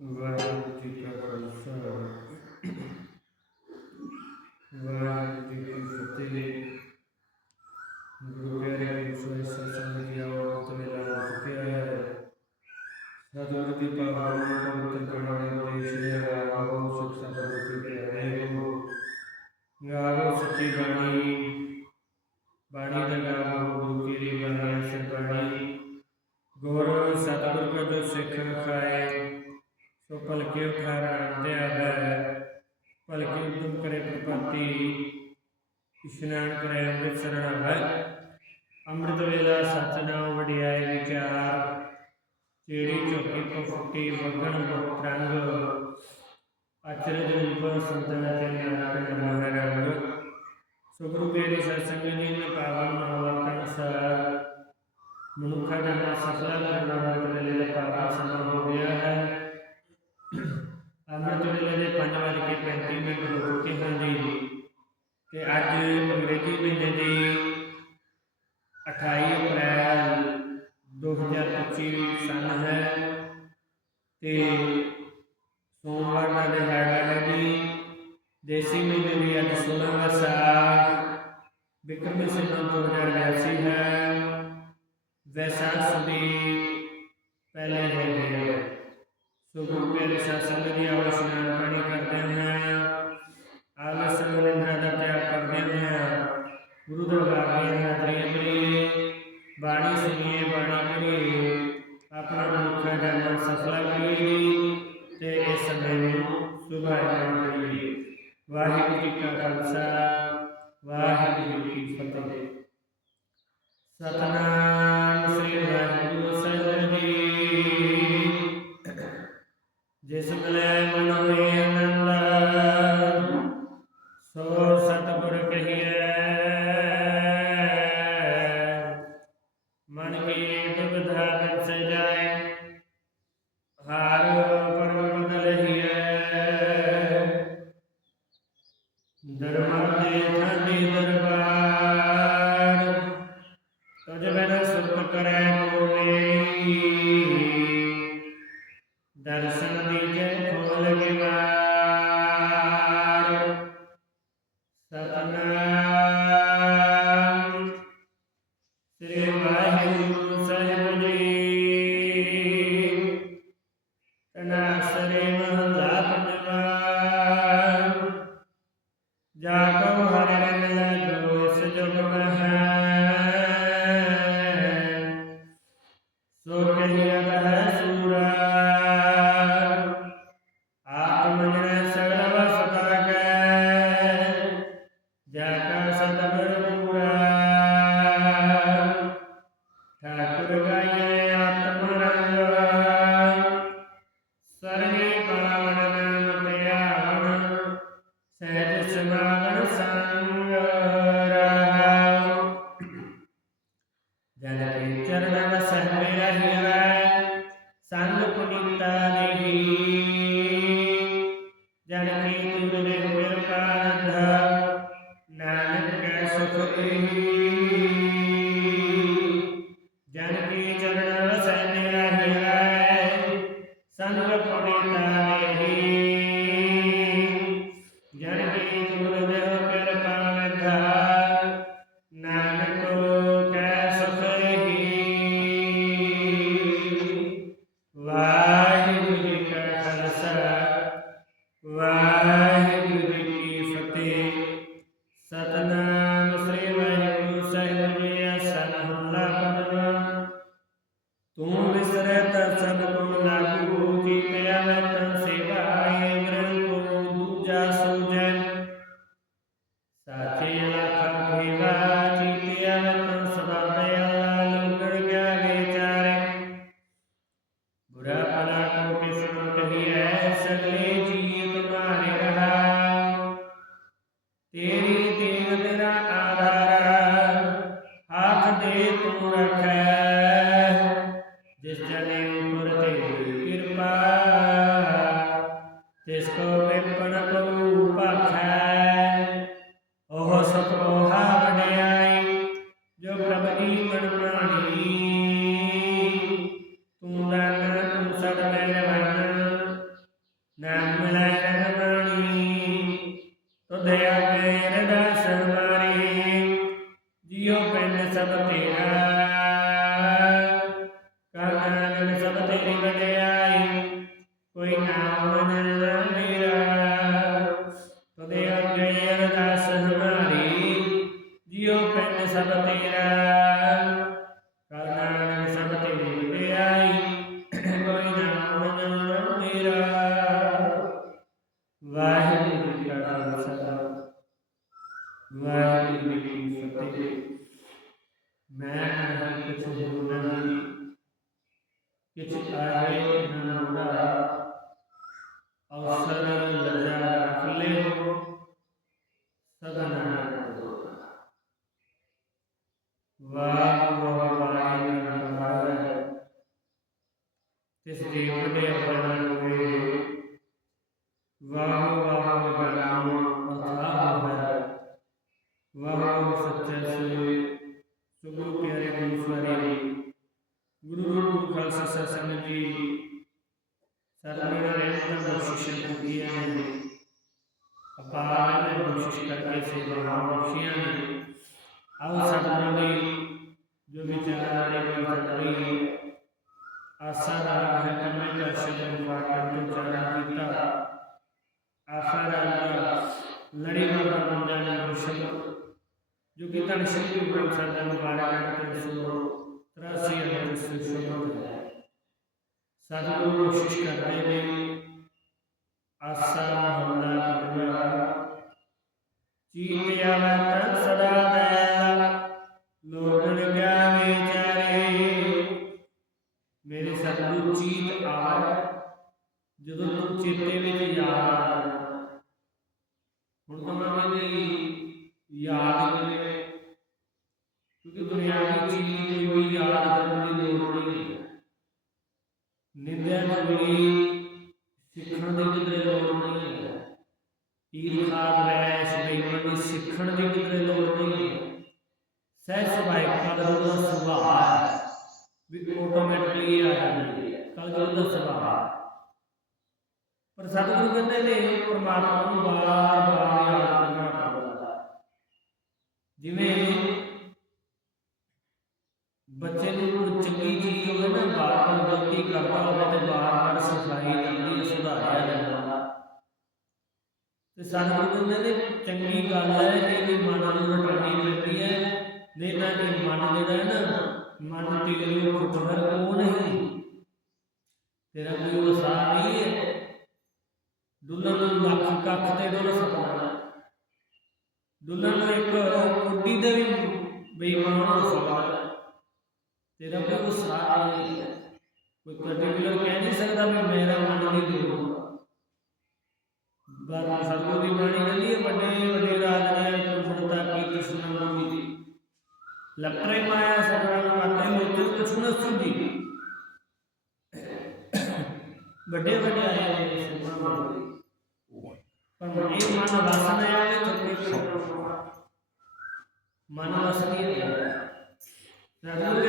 Veronica Garcia. ਇਸ਼ਨਾਨ ਕਰਾਇਆ ਅੰਮ੍ਰਿਤ ਸਰਣਾ ਹੈ ਅੰਮ੍ਰਿਤ ਵੇਲਾ ਸਤਨਾਮ ਵਡਿਆਈ ਵਿਚਾਰ। ਜਿਹੜੀ ਝੋਕੀ ਤੋਂ ਫੁੱਟੀ ਵਗਣ ਬਹੁਤ ਰੰਗ। ਅਚਰਜ ਰੂਪ ਸੰਤਨਾ ਤੇ ਨਾਨਕ ਨਮਾ ਰੰਗ। ਸੁਗਰੂ ਦੇ ਸਤਸੰਗ ਜੀ ਨੇ ਪਾਵਨ ਮਹਾਵਾਕਨ ਸਾਰ। ਮਨੁੱਖਾ ਦਾ ਨਾ ਸਫਲਾ ਕਰਨਾ ਦੇ ਲਈ ਪਾਵਨ ਸਮਾਂ ਹੋ ਗਿਆ ਹੈ। ਅੰਮ੍ਰਿਤ ਵੇਲੇ ਦੇ ਪੰਜ ਵਜੇ 35 ਮਿੰਟ ਹੋ ਚੁੱਕੇ ਹਨ ਜੀ। ਤੇ ਅੱਜ ਅੰਗਰੇਜ਼ੀ ਮਹੀਨੇ ਦੀ 28 ਅਪ੍ਰੈਲ 2025 ਸਨ ਹੈ ਤੇ ਸੋਮਵਾਰ ਦਾ ਦਿਨ ਹੈ ਜੀ। ਦੇਸੀ ਮਹੀਨੇ ਦੀ ਅੱਜ 16 ਵਸਾਖ ਵਿਕਰਮੀ ਸੰਮਤ 2082 ਹੈ। ਵੈਸਾਖ ਦੀ ਪਹਿਲੇ ਹੈ ਸੋ ਗੁਰੂ ਪੀਰ ਸਾਹਿਬ ਸੰਗਤ ਦੀ ਵਾਹ ਸੱਚੇ ਸੋਏ ਸੁਗੁਰੂ ਪਿਆਰੇ ਗੁਰੂ ਸਵਾਰੀ ਗੁਰੂ ਗੁਰੂ ਖਾਲਸਾ, ਸਤਿਸੰਗ ਜੀ ਸਰਵਣ ਰਹਿਮਤਾਂ ਬਖਸ਼ਿਸ਼ਾਂ ਕੀਤੀਆਂ ਨੇ। ਅਪਾਰ ਨੇ ਬਖਸ਼ਿਸ਼ ਕਰਕੇ ਸੇਵਾਵਾਂ ਬਖਸ਼ੀਆਂ ਨੇ। ਆਓ ਸਤਿਗੁਰਾਂ ਦੀ, ਜੋ ਵਿਚਾਰ ਵਾਲੀ ਗੱਲ ਚੱਲ ਰਹੀ ਹੈ ਆਸਾ ਦਾ ਹੈ ਕੰਮੇ ਦਰਸ਼ਨ ਨੂੰ ਪਾਠ ਤੋਂ ਚਾਰਨ ਕੀਤਾ। ਆਸਾ ਦਾ ਜੋ ਕਿ ਧੰਨ ਸ਼੍ਰੀ ਗੁਰੂ ਗ੍ਰੰਥ ਸਾਹਿਬ ਦਾ ਮੁਬਾਰਕ 383 ਅੰਦਰ ਸੁਸ਼ੋਭਿਤ ਹੈ। ਸਤਿਗੁਰੂ ਕੋਸ਼ਿਸ਼ ਕਰਦੇ ਨੇ। ਆਸਾ ਮਹੱਲਾ ਪੂਰਾ ਚੀਤ ਆਵੈ ਸਦਾ ਦਇਆ। ਲੋਗਣ ਗਿਆ ਵਿਚਾਰੇ ਮੇਰੇ ਸਤਿਗੁਰੂ, ਚੀਤ ਆਵੈ ਜਦੋਂ ਤੂੰ ਚੇਤੇ ਵਿੱਚ ਯਾਦ ਆ। ਹੁਣ ਤਾਂ ਮੈਂ ਕਹਿੰਦੀ ਯਾਦ ਕਰੇ। ਕਿਉਂਕਿ ਦੁਨਿਆਵੀ ਚੀਜ਼ ਦੀ ਕੋਈ ਵੀ ਯਾਦ ਕਰਨ ਦੀ ਲੋੜ ਨਹੀਂ। ਹੈ ਨਿੰਦਿਆ ਚੁਗਲੀ ਸਿੱਖਣ ਦੀ ਕਿਧਰੇ ਲੋੜ ਨਹੀਂ ਹੈ। ਈਰਖਾ ਵੈਸ਼ ਬੇਈਮਾਨੀ ਸਿੱਖਣ ਦੀ ਕਿਧਰੇ ਲੋੜ ਨਹੀਂ ਹੈ। ਸਹਿ ਸੁਭਾਅ ਕਲਯੁਗ ਦਾ ਸੁਭਾਅ ਹੈ। ਵੀ ਆਟੋਮੈਟਿਕਲੀ ਆ ਜਾਂਦੀ ਹੈ। ਕਲਯੁਗ ਦਾ ਸੁਭਾਅ। ਹੈ। ਪਰ ਸਤਿਗੁਰੂ ਕਹਿੰਦੇ ਨੇ ਪ੍ਰਮਾਤਮਾ ਨੂੰ ਬਾਰ-ਬਾਰ ਯਾਦ ਕਰਨਾ ਪੈਂਦਾ ਹੈ। ਜਿਵੇਂ ਬੱਚੇ ਨੂੰ ਚੰਗੀ ਚੀਜ਼ ਹੋਵੇ ਨਾ ਬਾਰ-ਬਾਰ ਗਲਤੀ ਕਰਦਾ ਹੋਵੇ ਤੇ ਬਾਰ-ਬਾਰ ਸਿਖਾਈ ਜਾਂਦੀ ਹੈ ਸੁਧਾਰਿਆ ਜਾਂਦਾ। ਤੇ ਸਾਨੂੰ ਕਹਿੰਦੇ ਨੇ, ਚੰਗੀ ਗੱਲ ਹੈ, ਇਹ ਮਨ ਨੂੰ ਰਟਾਉਣੀ ਪੈਂਦੀ ਹੈ। ਨਹੀਂ ਤਾਂ ਇਹ ਮਨ ਜਿਹੜਾ ਹੈ ਨਾ, ਮਨ ਤੇਰੇ ਫੁੱਟਵਰ ਕੋ ਨਹੀਂ? ਤੇਰਾ ਕੋਈ ਵਸਾ ਨਹੀਂ ਹੈ। ਦੁੱਲਨ ਨੂੰ ਲੱਖ ਕੱਖ ਤੇ ਡੋਲ ਸਕਦਾ। ਦੁੱਲਨ ਨੂੰ ਇੱਕ ਕੁੱਡੀ ਦੇ ਵੀ ਬੇਈਮਾਨ ਹੋ। ਸਕਦਾ ਤੇਰਾ ਕੋਈ ਵਸਾ ਨਹੀਂ ਕੋਈ ਪਰਟੀਕੁਲਰ ਕਹਿ ਨਹੀਂ ਸਕਦਾ ਵੀ ਮੇਰਾ ਮਨ ਨਹੀਂ ਦੋਗਾ ਬਾਤ ਸਤਿਗੁਰੂ ਦੀ ਬਾਣੀ ਕਹਿੰਦੀ ਹੈ, ਵੱਡੇ ਵੱਡੇ ਰਾਜ ਨੇ ਪ੍ਰਭੁਤਾ ਕੀ ਕ੍ਰਿਸ਼ਨ ਨਾਮੀ ਦੀ। ਲਪਰੇ ਮਾਇਆ ਸਭਨਾ ਨੂੰ ਆਤੇ ਕ੍ਰਿਸ਼ਨ ਸੁਜੀ ਵੱਡੇ ਵੱਡੇ ਆਏ ਨੇ ਸਭਨਾ ਨੂੰ ਪਰ ਇਹ ਮਨ ਵਸਨ ਆਵੇ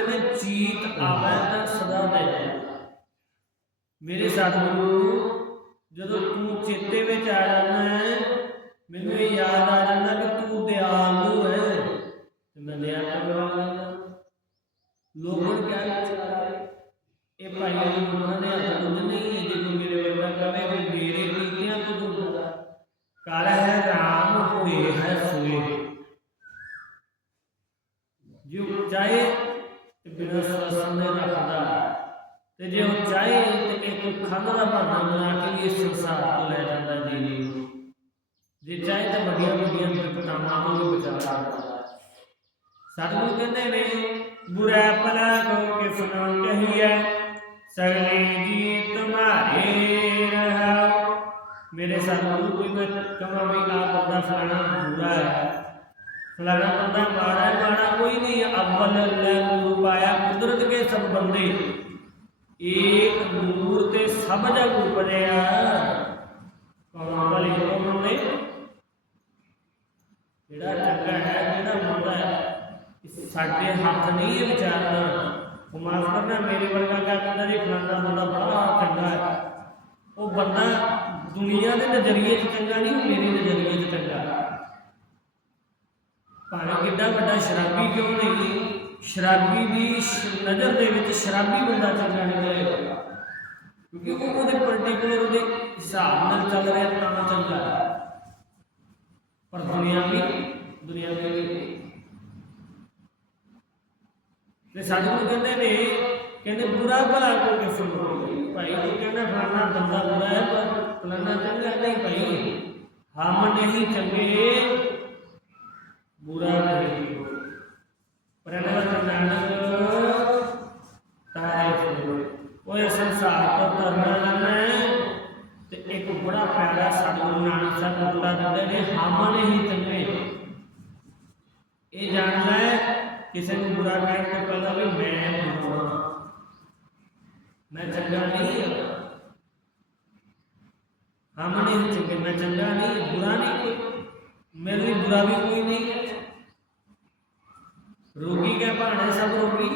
ਕਹਿੰਦੇ ਚੀਤ ਆਵੇ ਤਾਂ ਸਦਾ ਦੇ ਮੇਰੇ ਸਤਿਗੁਰੂ, ਜਦੋਂ ਤੂੰ ਚੇਤੇ ਵਿੱਚ ਆ ਜਾਂਦਾ ਹੈ, ਮੈਨੂੰ ਇਹ ਯਾਦ ਆ ਜਾਂਦਾ ਕਿ ਤੂੰ ਦਿਆਲੂ ਵੱਡੀਆਂ ਵੱਡੀਆਂ ਵਿਪਤਾਵਾਂ ਤੋਂ ਬਚਾ ਸਕਦਾ ਸਤਿਗੁਰੂ ਕਹਿੰਦੇ ਨੇ, ਬੁਰਾ ਭਲਾ ਕੋ ਕਿਸ ਨੂੰ ਕਹੀਐ, ਸਗਲੇ ਜੀ ਤੁਮਾਰੇ ਰਹਾਓ ਮੇਰੇ ਸਤਿਗੁਰੂ, ਕੋਈ ਮੈਂ ਕਹਾਂ ਵੀ ਆ ਬੰਦਾ ਫਲਾਣਾ ਬੁਰਾ ਹੈ। ਫਲਾਣਾ ਬੰਦਾ ਮਾੜਾ ਹੈ, ਮਾੜਾ ਕੋਈ ਨਹੀਂ, ਅਵਲ ਲੈ ਗੁਰੂ ਪਾਇਆ ਕੁਦਰਤ ਕੇ ਸਭ ਬੰਦੇ ਏਕ ਨੂਰ ਤੇ ਸਭ ਜਗ ਉਪਰਿਆ ਕੌਣ ਭਲੀ ਕੋ ਮੁੰਡੇ ਜਿਹੜਾ ਚੰਗਾ ਹੈ ਜਿਹੜਾ ਮੁੰਡਾ ਹੈ ਇਹ ਸਾਡੇ ਹੱਥ ਨਹੀਂ ਇਹ ਵਿਚਾਰਨਾ ਉਹ ਮਾਫ ਕਰਨਾ ਮੇਰੇ ਵਰਗਾ ਕਹਿੰਦਾ ਜੀ ਫਲਾਣਾ ਬੰਦਾ ਬੜਾ ਚੰਗਾ ਹੈ। ਉਹ ਬੰਦਾ ਦੁਨੀਆ ਦੇ ਨਜ਼ਰੀਏ 'ਚ ਚੰਗਾ ਨਹੀਂ ਮੇਰੇ ਨਜ਼ਰੀਏ 'ਚ ਚੰਗਾ। ਭਾਵੇਂ ਕਿੱਡਾ ਵੱਡਾ ਸ਼ਰਾਬੀ ਕਿਉਂ ਨਹੀਂ, ਸ਼ਰਾਬੀ ਦੀ ਨਜ਼ਰ ਦੇ ਵਿੱਚ ਸ਼ਰਾਬੀ ਬੰਦਾ ਚੰਗਾ ਨਹੀਂ ਨਿਕਲੇਗਾ ਕਿਉਂਕਿ ਉਹ ਉਹਦੇ ਪਰਟੀਕੁਲਰ ਉਹਦੇ ਹਿਸਾਬ ਨਾਲ ਚੱਲ ਰਿਹਾ ਤਾਂ ਚੰਗਾ। ਹੈ। ਪਰ ਦੁਨਿਆਵੀ ਦੁਨਿਆਵੀ ਨਹੀਂ। ਤੇ ਸਤਿਗੁਰੂ ਕਹਿੰਦੇ ਨੇ, ਕਹਿੰਦੇ ਬੁਰਾ ਭਲਾ ਕੋ ਕਿਸ ਨੂੰ ਹੋਵੇ ਭਾਈ ਤੂੰ ਕਹਿੰਦਾ ਫਲਾਣਾ ਬੰਦਾ ਬੁਰਾ ਹੈ, ਪਰ ਫਲਾਣਾ ਚੰਗਾ ਨਹੀਂ ਭਾਈ, ਹਮ ਨਹੀਂ ਚੰਗੇ, ਬੁਰਾ ਨਹੀਂ। ਪ੍ਰਣਵਤ ਨਾਨਕ ਤਾਰੇ ਫੁੱਲ ਉਹ ਸੰਸਾਰ ਤੋਂ ਤਰਨਾ ਲੈਣਾ ਤੇ ਇੱਕ ਬੜਾ ਪਿਆਰਾ ਸਤਿਗੁਰੂ ਨਾਨਕ ਸਾਹਿਬ ਬੋਲਦਾ ਦਿੰਦੇ ਨੇ, ਹਮ ਨਹੀਂ ਚੰਗੇ। ਇਹ ਜਾਣ ਲੈ ਕਿਸੇ ਨੂੰ ਬੁਰਾ ਕਹਿਣ ਤੋਂ ਪਹਿਲਾਂ ਵੀ ਮੈਂ ਬੁਰਾ ਮੈਂ ਚੰਗਾ ਨਹੀਂ ਹਾਂ ਹਮ ਨਹੀਂ ਚੰਗੇ ਮੈਂ ਚੰਗਾ ਨਹੀਂ ਬੁਰਾ ਨਹੀਂ ਕੋਈ ਮੇਰੇ ਲਈ ਬੁਰਾ ਵੀ ਕੋਈ ਨਹੀਂ ਹੈ ਰੋਗੀ ਕੇ ਭਾਣੇ ਸਭ ਰੋਗੀ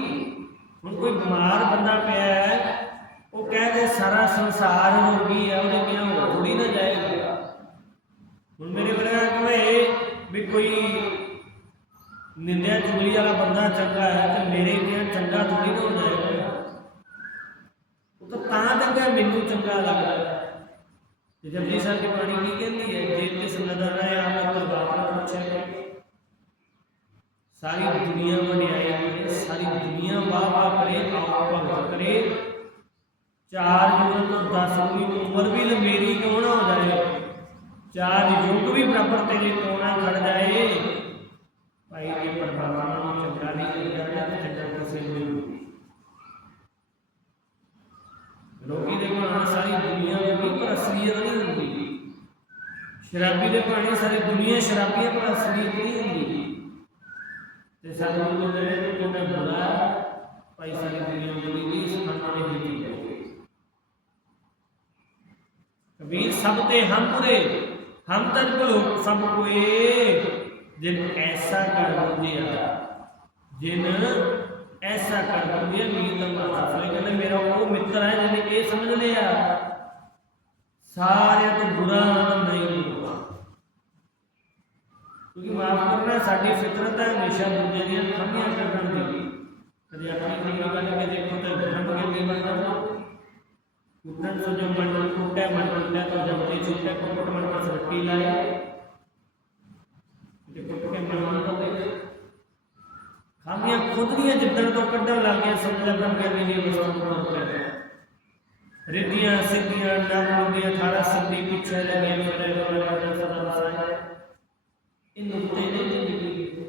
ਹੁਣ ਕੋਈ ਬਿਮਾਰ ਬੰਦਾ ਪਿਆ ਹੈ ਉਹ ਕਹਦੇ ਸਾਰਾ ਸੰਸਾਰ ਰੋਗੀ ਹੈ ਉਹਦੇ ਕਿਹਾ ਹੋ ਥੋੜੀ ਨਾ ਜਾਏਗਾ ਹੁਣ ਮੇਰੇ ਵਰਗਾ ਕਹੇ ਵੀ ਕੋਈ ਨਿੰਦਿਆ ਚੁਗਲੀ ਵਾਲਾ ਬੰਦਾ ਚੰਗਾ ਹੈ ਤੇ ਮੇਰੇ ਕਿਹਾ ਚੰਗਾ ਥੋੜੀ ਨਾ ਹੋ ਜਾਏਗਾ ਉਹ ਤਾਂ ਤਾਂ ਚੰਗਾ ਮੈਨੂੰ ਚੰਗਾ ਲੱਗਦਾ ਤੇ ਜਪਜੀ ਸਾਹਿਬ ਦੀ ਬਾਣੀ ਕੀ ਕਹਿੰਦੀ ਹੈ? ਜੇ ਕਿਸ ਨਦਰ ਹੈ ਆਪ ਪ੍ਰਭਾਵ ਨਾ ਸਾਰੀ ਦੁਨੀਆ ਵਡਿਆਈ ਕਰੇ, ਸਾਰੀ ਦੁਨੀਆ ਵਾਹ ਵਾਹ ਕਰੇ, ਆਪ ਭਗਤ ਕਰੇ। ਚਾਰ ਯੁਗ ਤੋਂ 10 ਦੀ ਉਮਰ ਵੀ ਮੇਰੀ ਕਿਉਂ ਨਾ ਹੋ ਜਾਏ? ਚਾਰ ਯੁੱਗ ਵੀ ਬਰਾਬਰ ਤੇਰੇ ਕੋਲ ਨਾ ਖੜ ਜਾਏ। ਭਾਈ, ਜੀ ਪਰਮਾਤਮਾ ਨੂੰ ਚੰਗਾ ਨਹੀਂ ਲੱਗਦਾ ਤੇ ਚੰਗਾ ਕਿਸੇ ਨੂੰ ਨਹੀਂ ਰੋਗੀ ਦੇ ਭਾਣਾ ਸਾਰੀ ਦੁਨੀਆ ਰੋਗੀ ਪਰ ਅਸਲੀਅਤ ਨਹੀਂ ਹੁੰਦੀ। ਸ਼ਰਾਬੀ ਦੇ ਭਾਣੇ ਸਾਰੀ ਦੁਨੀਆ ਸ਼ਰਾਬੀ ਹੈ ਪਰ ਅਸਲੀਅਤ ਨਹੀਂ ਹੁੰਦੀ। ਤੇ ਸਾਨੂੰ ਕਹਿੰਦੇ ਨੇ ਕਿ ਮੈਂ ਬੁਲਾ ਭਾਈ, ਸਾਰੀ ਦੁਨੀਆ ਬੁਰੀ ਨਹੀਂ, ਇਸ ਮਨ ਨੇ ਹੀ ਕੀਤੀ ਕਬੀਰ, ਸਭ ਤੇ ਹਮ ਪੁਰੇ ਹਮ ਤਨ ਭਲੋ ਸਭ ਕੋਏ। जिन ऐसा कर दिया, जिन ऐसा कर दिया तो नीतम कहने मेरा वो मित्र है जिन्हें ये समझ लिया सारे तो बुरा नहीं क्योंकि माफ़ करना, साड़ी फितरत है, हमेशा दूजे दिन खामियाँ कटन दी कभी अपनी खामियाँ कट के देखो तो घुटन के लिए बंद करो। घुटन से जब मंडल टूटे मंडल तो जब तो छूटे कुट मंडल सरकी हट्टी लाए। जे कुट के मन मन तो दे खामियां खुद ਦੀਆਂ ਜਿੱਦਣ ਤੋਂ ਕੱਢਣ ਲੱਗ ਗਿਆ ਸਮਝ ਲੈ ਬ੍ਰਹਮ ਗਿਆਨੀ ਦੀ ਅਵਸਥਾ ਨੂੰ ਤੁਰ ਪਿਆ ਰਿੱਧੀਆਂ ਸਿੱਧੀਆਂ ਨਾਮ ਦੀਆਂ 18 ਸਿੱਧੀ ਪਿੱਛੇ ਲੱਗੀਆਂ ਮੇਰੇ ਵਾਲਾ ਦਾ ਸਦਾ ਸਾਇਆ ਇਹ ਨੁਕਤੇ ਨੇ ਜ਼ਿੰਦਗੀ ਦੇ।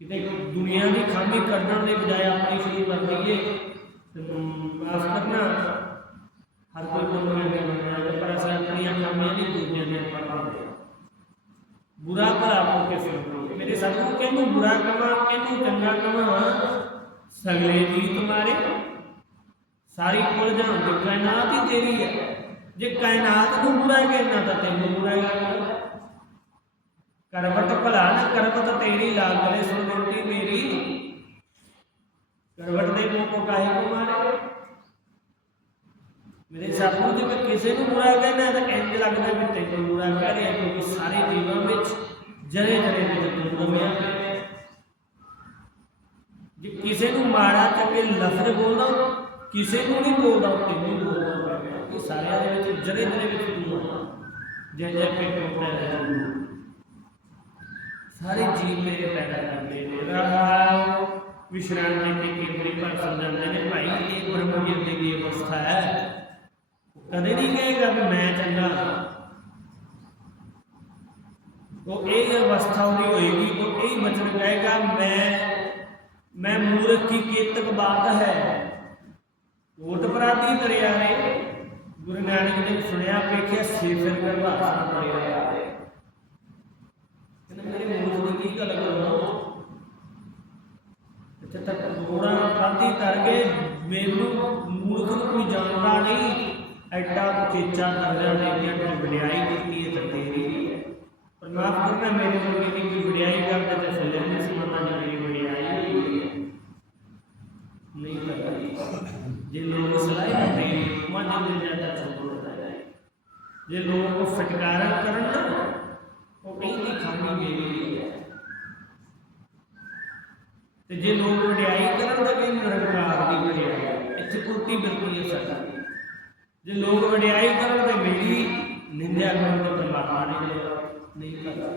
ਕਿਤੇ ਦੁਨੀਆ ਦੀ ਖਾਮੀ ਕੱਢਣ ਦੇ ਬਜਾਏ ਆਪਣੀ ਸ਼ੁਰੂ ਕਰ ਦਈਏ ਤੇ ਮਾਫ ਕਰਨਾ ਹਰ ਕੋਈ ਕੋਈ ਨਹੀਂ ਬਣਾਇਆ ਪਰ ਅਸੀਂ ਆਪਣੀਆਂ ਖਾਮੀਆਂ ਨਹੀਂ ਦੂਜਿਆਂ ਦੀਆਂ ਪੜ੍ਹਦੇ ਬੁਰਾ ਭਲਾ ਹੋ ਕੇ ਸੁਣੋ ਮੇਰੇ ਸਤਿਗੁਰੂ ਕਿਹਨੂੰ ਬੁਰਾ ਕਮਾ ਕਿਹਨੂੰ ਚੰਗਾ ਕਮਾ ਸਗਲੇ ਜੀ ਤੁਮਾਰੇ ਸਾਰੀ ਕੁਲ ਜਹਾਨ ਦੀ ਕਾਇਨਾਤ ਹੀ ਤੇਰੀ ਹੈ ਜੇ ਕਾਇਨਾਤ ਨੂੰ ਬੁਰਾ ਕਹਿਣਾ ਤਾਂ ਤੈਨੂੰ ਬੁਰਾ ਕਹਿਣਾ ਕਰਵਟ ਭਲਾ ਨਾ ਕਰਵਟ ਤੇਰੀ ਲਾਗ ਕਰੇ ਸੁਣ ਬੇਨਤੀ ਮੇਰੀ ਕਰਵਟ ਦੇ ਮੂੰਹ ਕੋ ਕਾहे ਕੋ ਮਾਰੇ ਮੇਰੇ ਸਤਿਗੁਰੂ ਜੀ ਕਿਸੇ ਨੂੰ ਬੁਰਾ ਕਹਿੰਦਾ ਤਾਂ ਇੰਜ ਲੱਗਦਾ ਵੀ ਤੈਨੂੰ ਬੁਰਾ ਕਹਿ ਰਿਹਾ ਕਿਉਂਕਿ ਸਾਰੇ ਜੀਵਾਂ ਵਿੱਚ ਜਰੇ ਜਰੇ ਵਿੱਚ ਤੂੰ ਹੈ। ਜੇ ਕਿਸੇ ਨੂੰ ਮਾੜਾ ਚੰਗੇ ਲਫ਼ਜ਼ ਬੋਲਦਾ, ਕਿਸੇ ਨੂੰ ਨਹੀਂ ਬੋਲਦਾ, ਤੈਨੂੰ ਬੋਲਦਾ ਕਿ ਸਾਰਿਆਂ ਦੇ ਵਿੱਚ ਜਰੇ ਜਰੇ ਵਿੱਚ ਤੂੰ ਆ ਜੇ ਜੇ ਪੇ ਸਾਰੇ ਜੀਵ ਮੇਰੇ ਪੈਦਾ ਕਰਦੇ ਨੇ। ਰਹਾਉ ਵਿਸ਼ਰਾਮ ਦੇ ਕੇ ਕੇਂਦਰੀ ਪਰ ਸਮਝਦੇ ਨੇ, ਭਾਈ, ਇਹ ਬ੍ਰਹਮ ਗਿਆਨੀ ਦੀ ਅਵਸਥਾ ਹੈ। ਕਦੇ ਨਹੀਂ ਕਹੇਗਾ ਵੀ ਮੈਂ ਚੰਗਾ ਹਾਂ। ਉਹ ਇਹ ਅਵਸਥਾ ਉਹਦੀ ਹੋਏਗੀ, ਉਹ ਇਹ ਬਚਨ ਕਹੇਗਾ, ਮੈਂ ਮੈਂ ਮੂਰਖ ਕੀ ਕੇਤਕ ਬਾਤ ਹੈ? ਓਟ ਪਰਾਤੀ ਦਰਿਆ ਰੇ ਗੁਰੂ ਨਾਨਕ ਨੇ ਸੁਣਿਆ, ਵੇਖਿਆ ਸੇਫਰ ਕਰ ਭਾਸ਼ਾ ਪੜਿਆ ਕਹਿੰਦੇ, ਮੇਰੇ ਮੂਰਖ ਦੀ ਕੀ ਗੱਲ ਕਰੋ ਇੱਥੇ ਤੱਕ ਗੋੜਾ ਪ੍ਰਾਂਤੀ ਤਰ ਗਏ। ਮੈਨੂੰ ਮੂਰਖ ਨੂੰ ਕੋਈ ਜਾਣਦਾ ਨਹੀਂ। ਐਡਾ ਚੇਚਾ ਕਰਦਾ ਨੇ ਕਿ ਆਪਣੀ ਵਡਿਆਈ ਕੀਤੀ ਹੈ ਤਾਂ ਤੇਰੀ ਹੈ। ਪਰ ਮਾਫ ਕਰਨਾ ਮੇਰੇ ਵਰਗੇ ਦੀ ਕੋਈ ਵਡਿਆਈ ਕਰਦੇ ਤੇ ਫਿਲਮ ਨਹੀਂ ਸਮਝਦਾ ਜੀ ਮੇਰੀ ਵਡਿਆਈ ਹੋਈ ਹੈ। ਨਹੀਂ ਕਰਦਾ ਜੇ। ਲੋਕ ਸਲਾਹ ਕਰਦੇ ਮਨ ਦੇ ਜਾਂਦਾ ਚੁੱਪ ਹੈ। ਜੇ ਲੋਕ ਫਟਕਾਰਾ ਕਰਨ ਨਾ, ਉਹ ਕਹਿੰਦੀ ਖਾਮੀ ਮੇਰੀ ਹੈ। ਤੇ ਜੇ ਲੋਕ ਵਡਿਆਈ ਕਰਨ ਤਾਂ ਕਹਿੰਦੇ ਨਿਰੰਕਾਰ ਦੀ ਵਡਿਆਈ ਹੈ। ਇੱਥੇ ਉਲਟੀ ਬਿਲਕੁਲ ਹੀ ਸਾਡੀ। ਜੇ ਲੋਕ ਵਡਿਆਈ ਕਰਨ ਤੇ ਮੇਰੀ ਨਿੰਦਿਆ ਕਰਨ ਤੇ ਪਰਮਾਤਮਾ ਨੇ ਨਹੀਂ ਕਰਦਾ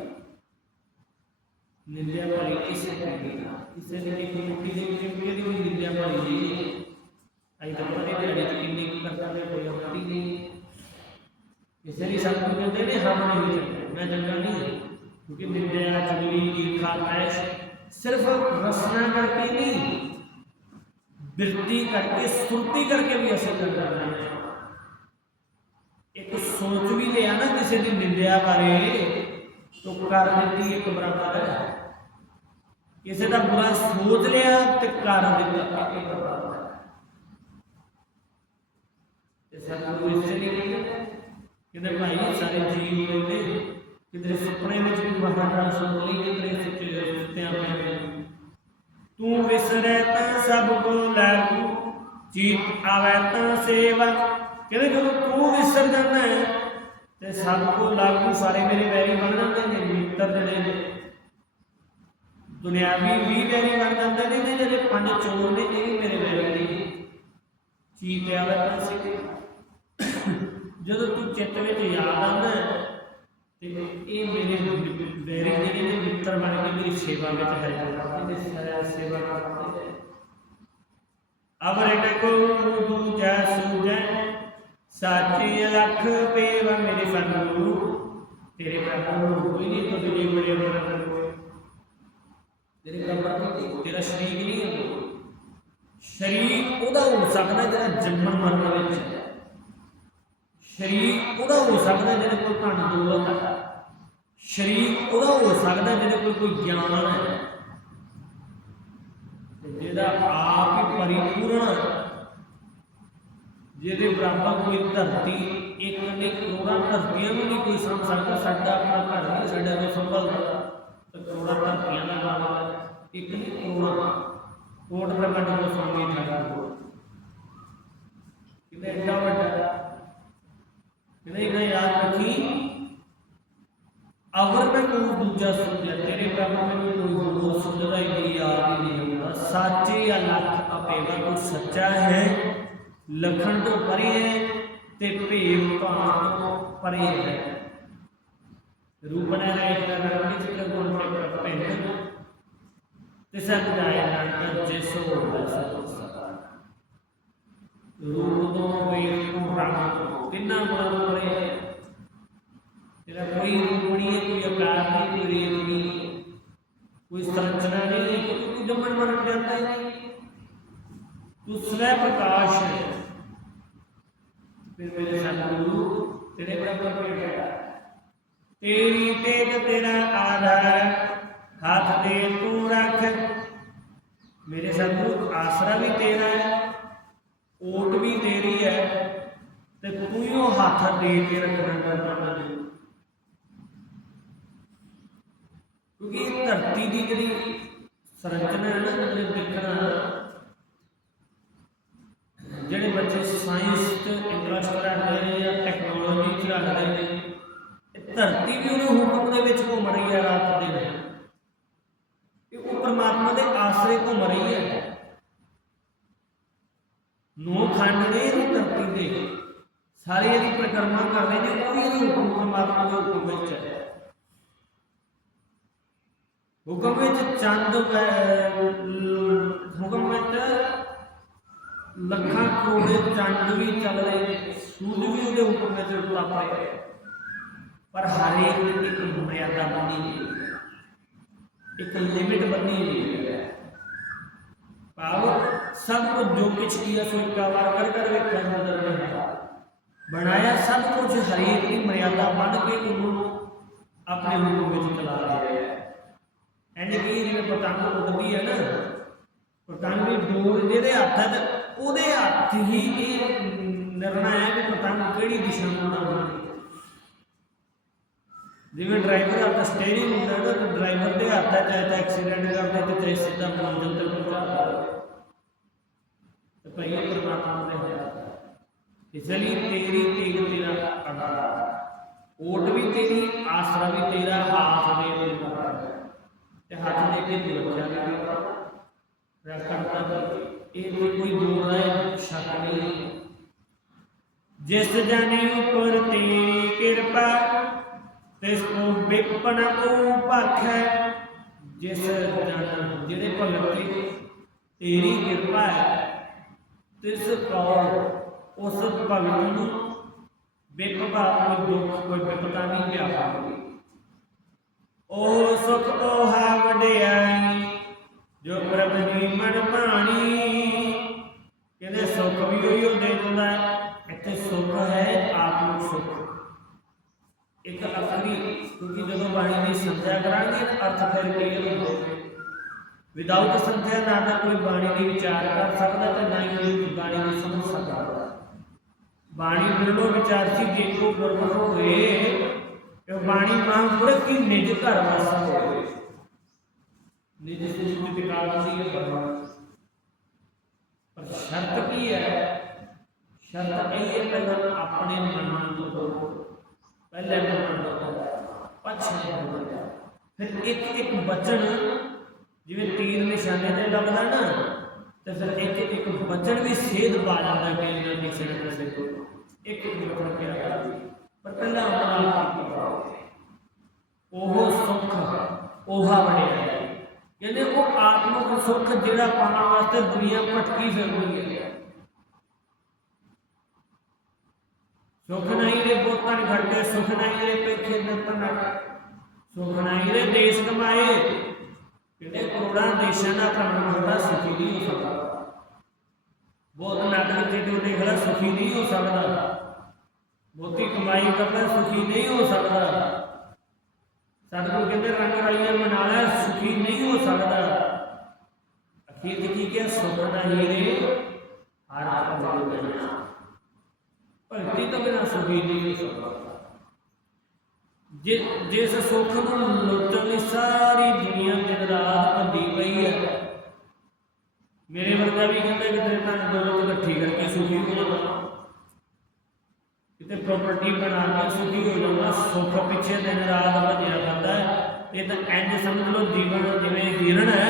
ਨਿੰਦਿਆ ਭਲੀ ਕਿਸੇ ਦੀ ਨਹੀਂ ਕਿਸੇ ਦੀ ਇੱਕ ਮਿੱਟੀ ਦੀ ਚਿਮਕੇ ਦੀ ਵੀ ਨਿੰਦਿਆ ਪਾਈ ਜੀ ਅਈ ਤਾਂ ਪਤਾ ਨਹੀਂ ਦਿਹਾੜੀ ਚ ਕਿੰਨੀ ਕੁ ਕਰਦਾ ਨੇ ਕੋਈ ਆਪਣੀ ਨਹੀਂ ਕਿਸੇ ਦੀ ਸੰਗਤ ਕਹਿੰਦੇ ਨੇ ਹਮ ਨਹੀਂ ਚੰਗੇ ਮੈਂ ਚੰਗਾ ਨਹੀਂ ਕਿਉਂਕਿ ਨਿੰਦਿਆ ਚੁਗਲੀ ਈਰਖਾ ਐਸ਼ ਸਿਰਫ ਰਸਨਾ ਕਰਕੇ ਨਹੀਂ ਬਿਰਤੀ ਕਰਕੇ ਸੁਰਤੀ ਕਰਕੇ ਵੀ ਅਸੀਂ ਕਰ ਰਹੇ ਹਾਂ ਇੱਕ ਸੋਚ ਵੀ ਲਿਆ ਨਾ ਕਿਸੇ ਦੀ ਨਿੰਦਿਆ ਬਾਰੇ। ਤੋ ਕਰ ਦਿੱਤੀ, ਇੱਕ ਬਰਾਬਰ ਕਿਸੇ ਦਾ ਬੁਰਾ ਸੋਚ ਲਿਆ ਤੇ ਕਰ ਦਿੱਤਾ, ਇੱਕ ਬਰਾਬਰ ਤੇ ਸਾਨੂੰ ਇਸ ਲਈ ਕਹਿੰਦੇ ਭਾਈ ਸਾਰੇ ਜੀਵ ਹੋਏ ਨੇ ਸੁਪਨੇ ਵਿੱਚ ਵੀ ਮਹਾਰਾਜ ਸੁਣ ਲਈ ਕਿਤੇ ਸੁੱਤੇ ਸੁੱਤਿਆਂ ਪਏ ਤੂੰ ਵਿਸਰੈ ਤਾਂ ਸਭ ਕੋ ਲਾਗੂ ਚੀਤ ਆਵੈ ਤਾਂ ਸੇਵਾ। ਕਹਿੰਦੇ ਜਦੋਂ ਤੂੰ ਵਿਸਰ ਜਾਂਦਾ ਹੈ ਤੇ ਸਭ ਕੋ ਲਾਗੂ ਸਾਰੇ ਮੇਰੇ ਵੈਰੀ ਬਣ ਜਾਂਦੇ ਨੇ ਮਿੱਤਰ ਜਿਹੜੇ ਨੇ ਦੁਨਿਆਵੀ ਵੀ ਵੈਰੀ ਬਣ ਜਾਂਦੇ ਨੇ ਤੇ ਜਿਹੜੇ ਪੰਜ ਚੋਰ ਨੇ ਇਹ ਵੀ ਮੇਰੇ ਵੈਰੀ ਨੇ ਚੀਤ ਆਵੈ ਤਾਂ ਸੇਵਾ ਜਦੋਂ ਤੂੰ ਚਿੱਤ ਵਿੱਚ ਯਾਦ ਆਉਂਦਾ ਹੈ ਤੇ ਇਹ ਮੇਰੇ ਵੈਰੀ ਜਿਹੜੇ ਨੇ ਮਿੱਤਰ ਬਣ ਕੇ ਮੇਰੀ ਸੇਵਾ ਵਿੱਚ ਹੈ ਇਹਦੇ ਸਾਰਾ ਸੇਵਾ ਕਰਦੇ ਨੇ ਅਵਰਟ ਕੋ ਦੂਜਾ ਸੂਜੈ ਸਾਚੀ ਲੱਖ ਪੇਵਾ ਮੇਰੇ ਸੰਗੂ ਤੇਰੇ ਪ੍ਰਭੂ ਕੋਈ ਨਹੀਂ ਤੁਝ ਜੀ ਬੜੇ ਬੜੇ ਕੋਈ ਤੇਰੇ ਪ੍ਰਭੂ ਤੇਰਾ ਸ਼ਰੀਕ ਨਹੀਂ ਹੈ ਸ਼ਰੀਕ ਉਹਦਾ ਹੋ ਸਕਦਾ ਜਿਹੜਾ ਜੰਮਣ ਮਰਨ ਵਿੱਚ ਹੈ। ਸ਼ਰੀਕ ਉਹਦਾ ਹੋ ਸਕਦਾ ਜਿਹਦੇ ਕੋਲ ਧਨ ਦੌਲਤ ਹੈ। ਸ਼ਰੀਕ ਉਹਦਾ ਹੋ ਸਕਦਾ ਜਿਹਦੇ ਕੋਲ ਕੋਈ ਗਿਆਨ ਹੈ। ਜਿਹੜਾ ਆਪ ਹੀ ਪਰਿਪੂਰਨ ਹੈ ਜਿਹਦੇ ਬਰਾਬਰ ਕੋਈ ਧਰਤੀ, ਇੱਕ ਨੇ ਕਰੋੜਾਂ ਧਰਤੀਆਂ ਨੂੰ ਨਹੀਂ ਕੋਈ ਸਮਝ ਸਕਦਾ, ਸਾਡਾ ਆਪਣਾ ਘਰ ਨਹੀਂ, ਸਾਡਾ ਕੋਈ ਸੰਭਲਦਾ। ਤੇ ਕਰੋੜਾਂ ਧਰਤੀਆਂ ਦਾ ਮਾਲਕ ਹੈ। ਇੱਕ ਨਹੀਂ, ਕਰੋੜਾਂ। ਕੋਟ ਪ੍ਰਗਟ ਨੂੰ ਸਵਾਮੀ ਠਾਕੁਰ ਕਿਤੇ ਐਡਾ ਵੱਡਾ ਕਿਤੇ ਇਹਨਾਂ ਯਾਦ ਰੱਖੀ। ਅਗਰ ਮੈਂ ਕੋਈ ਦੂਜਾ ਸੁਝਿਆ ਤੇਰੇ ਪ੍ਰਭੂ ਮੈਨੂੰ ਕੋਈ ਹੋਰ ਸੁਝਦਾ ਹੀ। ਨਹੀਂ ਲਖਣ ਤੋਂ ਪਰੇ ਹੈ ਤੇ ਭੇਵ ਭਾਣ ਤੋਂ ਪਰੇ ਹੈ। ਰੂਪ ਨੇ ਰਹਿ ਰੰਗ ਚਿੱਤਰ ਗੁਣ ਤੇ ਪ੍ਰਪੰਨ ਤੇ ਸਭ ਜਾਇ ਨਾਨਕ ਜਿਸੋ ਬਸੋ ਸਦਾ। ਰੂਪ ਤੋਂ ਵੇਖ ਤੋਂ ਰੰਗ ਤੋਂ ਤਿੰਨਾਂ ਗੁਣਾਂ ਤੋਂ ਪਰੇ ਹੈ? ਤੇਰਾ ਕੋਈ ਰੂਪ ਨਹੀਂ ਹੈ, ਕੋਈ ਆਕਾਰ ਨਹੀਂ, ਕੋਈ ਰੇਤ ਨਹੀਂ। ਕੋਈ ਸੰਰਚਨਾ ਨਹੀਂ ਹੈ ਕੋਈ ਜੰਮਣ ਮਰਨ ਜਾਂਦਾ ਹੀ ਨਹੀਂ। ਤੂੰ ਸਵੈ ਪ੍ਰਕਾਸ਼ ਹੈ। ਫਿਰ ਮੇਰੇ ਸਤਿਗੁਰੂ, ਤੇਰੇ ਬਰਾਬਰ ਬੈਠਾ ਤੇਰੀ ਤੇਜ ਤੇਰਾ ਆਧਾਰ, ਹੱਥ ਦੇ ਤੂੰ ਰੱਖ। ਮੇਰੇ ਸਤਿਗੁਰੂ, ਆਸਰਾ ਵੀ ਤੇਰਾ ਹੈ, ਓਟ ਵੀ ਤੇਰੀ ਹੈ, ਤੇ ਤੂੰ ਹੀ ਉਹ ਹੱਥ ਦੇ ਕੇ ਰੱਖਣਾ ਕਰਨਾ ਕਿਉਂਕਿ ਧਰਤੀ ਦੀ ਜਿਹੜੀ ਸੰਰਚਨਾ ਹੈ ਨਾ, ਜਿਹੜੇ ਦੇਖਣਾ ਜਿਹੜੇ ਬੱਚੇ ਸਾਇੰਸ ਤੇ ਇੰਟਰਸਟ ਰੱਖਦੇ ਨੇ ਜਾਂ ਟੈਕਨੋਲੋਜੀ 'ਚ ਰੱਖਦੇ ਨੇ ਧਰਤੀ ਵੀ ਉਹਦੇ ਹੁਕਮ ਦੇ ਵਿੱਚ ਘੁੰਮ ਰਹੀ ਹੈ ਰਾਤ ਦਿਨ। ਇਹ ਉਹ ਪਰਮਾਤਮਾ ਦੇ ਆਸਰੇ ਘੁੰਮ ਰਹੀ ਹੈ। ਨੋ ਖੰਡ ਨੇ ਇਹਦੀ ਧਰਤੀ ਦੇ ਸਾਰੇ ਇਹਦੀ ਪ੍ਰਕਰਮਾ ਕਰ ਰਹੇ ਨੇ, ਉਹ ਵੀ ਇਹਦੇ ਹੁਕਮ, ਪਰਮਾਤਮਾ ਦੇ ਹੁਕਮ ਵਿੱਚ ਹੈ। ਹੁਕਮ ਵਿੱਚ ਚੰਦ ਹੁਕਮ ਵਿੱਚ ਲੱਖਾਂ ਕਰੋੜੇ ਚੰਦ ਵੀ ਚੱਲ ਰਹੇ ਨੇ, ਸੂਰਜ ਵੀ ਉਹਦੇ ਹੁਕਮ ਵਿੱਚ ਤਪ ਰਹੇ ਪਰ ਹਰੇਕ ਦੀ ਇੱਕ ਮਰਿਆਦਾ ਬੰਨੀ ਹੋਈ। ਇੱਕ ਲਿਮਿਟ ਬੰਨੀ ਹੋਈ। ਹੈ ਭਾਵ ਸਭ ਕੁਝ ਜੋ ਕੁਛ ਕੀਆ ਸੋ ਇੱਕ ਵਾਰ ਕਰ ਕਰ ਵੇਖਣ ਨਜ਼ਰ ਨਹੀਂ ਆਇਆ ਬਣਾਇਆ ਸਭ ਕੁਝ ਹਰੇਕ ਦੀ ਮਰਿਆਦਾ ਬੰਨ ਕੇ ਉਹਨੂੰ ਆਪਣੇ ਹੁਕਮ ਵਿੱਚ ਚਲਾ ਰਿਹਾ ਹੈ। ਐਂਡ ਕੀ ਜਿਵੇਂ ਪਤੰਗ ਉੱਡਦੀ ਹੈ ਨਾ। ਪਤੰਗ ਦੀ ਡੋਰ ਜਿਹਦੇ ਹੱਥ ਉਹਦੇ ਹੱਥ ਹੀ ਇਹ ਨਿਰਣਾ ਹੈ ਕਿ ਪਤੰਗ ਕਿਹੜੀ ਦਿਸ਼ਾ ਨੂੰ ਉਡਾਉਣੀ ਹੈ ਜਿਵੇਂ ਡਰਾਈਵਰ ਹੱਥ ਸਟੀਅਰਿੰਗ ਹੁੰਦਾ ਹੈ ਨਾ, ਤੇ ਡਰਾਈਵਰ ਦੇ ਹੱਥ ਹੈ, ਚਾਹੇ ਤਾਂ ਐਕਸੀਡੈਂਟ ਕਰਦਾ ਤੇ ਚਾਹੇ ਸਿੱਧਾ ਮੰਜ਼ਿਲ ਤੇ ਪਹੁੰਚਾਉਂਦਾ ਤੇ ਭਾਈ ਇਹ ਪਰਮਾਤਮਾ ਦੇ ਹੱਥ ਹੈ। ਇਸ ਲਈ ਤੇਰੀ ਤੇਗ ਤੇਰਾ ਆਧਾਰ ਓਟ ਵੀ ਤੇਰੀ, ਆਸਰਾ ਵੀ ਤੇਰਾ, ਹਾਥ ਦੇ ਤੇਰਾ। ਤੇ ਹੱਥ ਦੇ ਕੇ ਤੂੰ ਰੱਖਿਆ ਵੀ ਰੱਖਣ ਤੱਕ ਇਹ ਕੋਈ ਦੂਰ ਹੈ, ਸ਼ੱਕ ਨਹੀਂ। ਜਿਸ ਜਾਨੇ ਉਪਰ ਤੇਰੀ ਕਿਰਪਾ, ਤਿਸ ਕੋ ਵਿਪਨ ਕੋ ਜਿਸ ਜਨ ਜਿਹੜੇ ਭਗਤ ਤੇਰੀ ਕਿਰਪਾ ਹੈ, ਤਿਸ ਕੌਰ ਉਸ ਭਗਤ ਨੂੰ ਬੇਪਵਾ ਕੋਈ ਦੁੱਖ, ਕੋਈ ਵਿਪਤਾ ਨਹੀਂ ਪਿਆ ਉਹ ਸੁਖ ਉਹਾ ਵਡਿਆਈ। ਜੋ ਪ੍ਰਭ ਦੀ ਮਨ ਕਹਿੰਦੇ ਸੁਖ ਵੀ ਉਹੀ ਉਹ ਦੇ ਦਿੰਦਾ ਇੱਥੇ ਸੁਖ ਹੈ ਆਤਮਿਕ ਸੁਖ। ਇੱਕ ਅਖਰੀ ਕਿਉਂਕਿ ਜਦੋਂ ਬਾਣੀ ਦੀ ਸੰਧਿਆ ਕਰਾਂਗੇ, ਅਰਥ ਫਿਰ ਕਲੀਅਰ ਹੋਵੇ ਵਿਦਆਊਟ ਸੰਧਿਆ ਨਾ ਤਾਂ ਕੋਈ ਬਾਣੀ ਦੀ ਵਿਚਾਰ ਕਰ ਸਕਦਾ ਤੇ ਨਾ ਹੀ ਕੋਈ ਬਾਣੀ ਨੂੰ ਸਮਝ ਸਕਦਾ। ਬਾਣੀ ਬਿਰਲੋ ਵਿਚਾਰ ਸੀ ਜੇ ਕੋ ਗੁਰਮੁਖ ਹੋਏ, ਤੇ ਬਾਣੀ ਮਹਾਂਪੁਰਖ ਦੀ ਨਿਜ ਘਰ ਵਾਸਾ ਹੋਵੇ ਨਿਜ ਸੁਸ਼ਮਿਤ ਕਾਲ ਸੀ ਇਹ ਭਗਵਾਨ ਪਰ ਸ਼ਰਤ ਕੀ ਹੈ? ਸ਼ਰਤ ਇਹ ਹੈ ਪਹਿਲਾਂ ਆਪਣੇ ਮਨ ਨੂੰ ਤੋੜੋ। ਪਹਿਲੇ ਮਨ ਨੂੰ ਪਛੇ ਫਿਰ ਇੱਕ ਇੱਕ ਬਚਨ, ਜਿਵੇਂ ਤੀਰ ਨਿਸ਼ਾਨੇ ਤੇ ਲੱਗਦਾ ਨਾ, ਤੇ ਫਿਰ ਇੱਕ ਇੱਕ ਬਚਨ ਵੀ ਸੇਧ ਪਾ ਜਾਂਦਾ ਕਿ ਇਹਨਾਂ ਨਿਸ਼ਾਨੇ ਤੇ ਦੇਖੋ ਇੱਕ ਇੱਕ ਬਚਨ ਕਿਹਾ ਕਰਦੀ ਪਰ ਪਹਿਲਾਂ ਆਪਣਾ ਆਪ ਉਹ ਸੁੱਖ, ਉਹਾ ਬਣਿਆ। ਹੈ ਕਹਿੰਦੇ ਉਹ ਆਤਮਿਕ ਸੁੱਖ ਜਿਹੜਾ ਪਾਉਣ ਵਾਸਤੇ ਦੁਨੀਆ ਭਟਕੀ ਫਿਰਦੀ ਹੈ ਸੁਖ ਨਹੀਂ ਰੇ ਬੋਤਨ ਘਟੇ ਸੁਖ ਨਹੀਂ ਰੇ ਪੇਖੇ ਨਤਨ ਸੁਖ ਨਹੀਂ ਰੇ ਦੇਸ਼ ਕਮਾਏ ਕਹਿੰਦੇ ਕਰੋੜਾਂ ਦੇਸ਼ਾਂ ਦਾ ਭ੍ਰਮਣ ਕਰਦਾ ਸੁਖੀ ਨਹੀਂ ਹੋ ਸਕਦਾ ਬਹੁਤ ਨਾਟਕ ਤੇ ਤੂੰ ਦੇਖ ਲੈ ਸੁਖੀ ਨਹੀਂ ਹੋ ਸਕਦਾ ਬਹੁਤੀ ਕਮਾਈ ਕਰਦਾ ਸੁਖੀ ਨਹੀਂ ਹੋ ਸਕਦਾ ਸਤਿਗੁਰੂ ਕਹਿੰਦੇ ਰੰਗ ਰਾਲੀਆਂ ਬਣਾ ਸੁਖੀ ਨਹੀਂ ਹੋ ਸਕਦਾ। ਅਖੀਰ ਤੇ ਕੀ ਕਿਹਾ? ਸੁਖ ਨਹੀਂ। ਰੇ ਹਰ ਆਤਮ ਦੇ ਬਿਨਾ ਭਗਤੀ ਤੋਂ ਬਿਨਾ ਸੁਖੀ ਨਹੀਂ ਹੋ ਸਕਦਾ। ਜਿ, ਜਿਸ ਸੁੱਖ ਨੂੰ ਲੁੱਟਣ ਲਈ ਸਾਰੀ ਦੁਨੀਆ ਦਿਨ ਰਾਤ ਭੱਜੀ ਪਈ ਹੈ। ਮੇਰੇ ਵਰਗਾ ਵੀ ਕਹਿੰਦਾ ਕਿ ਤੇਰੇ ਧਨ ਦੌਲਤ ਇਕੱਠੀ ਕਰਕੇ ਸੁਖੀ ਹੋ ਜਾਣਾ। ਕਿਤੇ ਪ੍ਰਾਪਰਟੀ ਬਣਾ ਸੁਖੀ ਹੋ ਜਾਣਾ ਸੁੱਖ ਪਿੱਛੇ ਦਿਨ ਰਾਤ ਭੱਜਿਆ ਜਾਂਦਾ ਹੈ। ਇਹ ਤਾਂ ਇੰਜ ਸਮਝ ਲਓ ਜੀਵਨ ਜਿਵੇਂ ਹਿਰਨ ਹੈ।